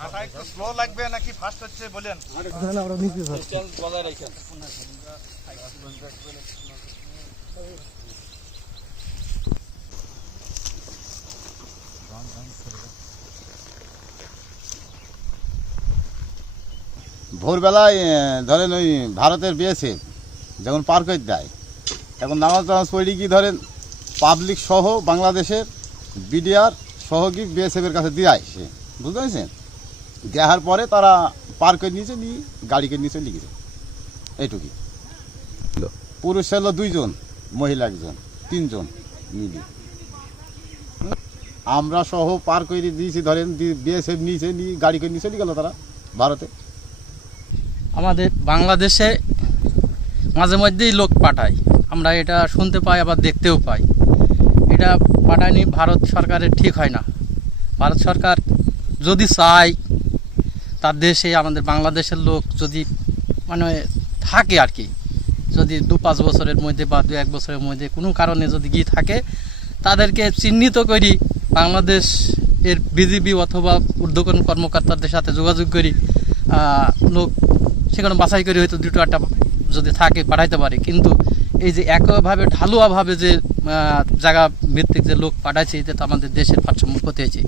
হাঁটা একটু স্লো লাগবে নাকি ফাস্ট হচ্ছে বলেন? ভোরবেলায় ধরেন ওই ভারতের বিএসএফ যখন পার করে দেয়, এখন নামাজ টামাজ পড়ি কি ধরেন পাবলিক সহ বাংলাদেশের বিডিআর সহযোগী বিএসএফের কাছে দিয়ে আসে, বুঝতে পেরেছেন? দেওয়ার পরে তারা পার করে নিচে নিয়ে গাড়িকে নিচে লিখেছে, এইটুকুই। পুরুষ ছিল 2 জন, মহিলা 1 জন, 3 জন মিলি আমরা সহ পার করে দিয়েছি। ধরেন বিএসএফ নিচে নিয়ে গাড়িকে নিচে নিয়ে গেল তারা ভারতে। আমাদের বাংলাদেশে মাঝে মধ্যেই লোক পাঠায়, আমরা এটা শুনতে পাই আবার দেখতেও পাই। এটা পাঠায়নি ভারত সরকারের ঠিক হয় না। ভারত সরকার যদি চায় তার দেশে আমাদের বাংলাদেশের লোক যদি মানে থাকে আর কি, যদি 2-5 বছরের মধ্যে বা 2-1 বছরের মধ্যে কোনো কারণে যদি গিয়ে থাকে, তাদেরকে চিহ্নিত করি বাংলাদেশ এর বিজিবি অথবা ঊর্ধ্বতন কর্মকর্তাদের সাথে যোগাযোগ করি, লোক সেখানে বাছাই করে হয়তো 2-1টা যদি থাকে পাঠাইতে পারে। কিন্তু এই যে একভাবে ঢালুয়াভাবে যে জায়গা ভিত্তিক যে লোক পাঠাইছে, এতে তো আমাদের দেশের ভারসাম্য ক্ষতি হয়েছে।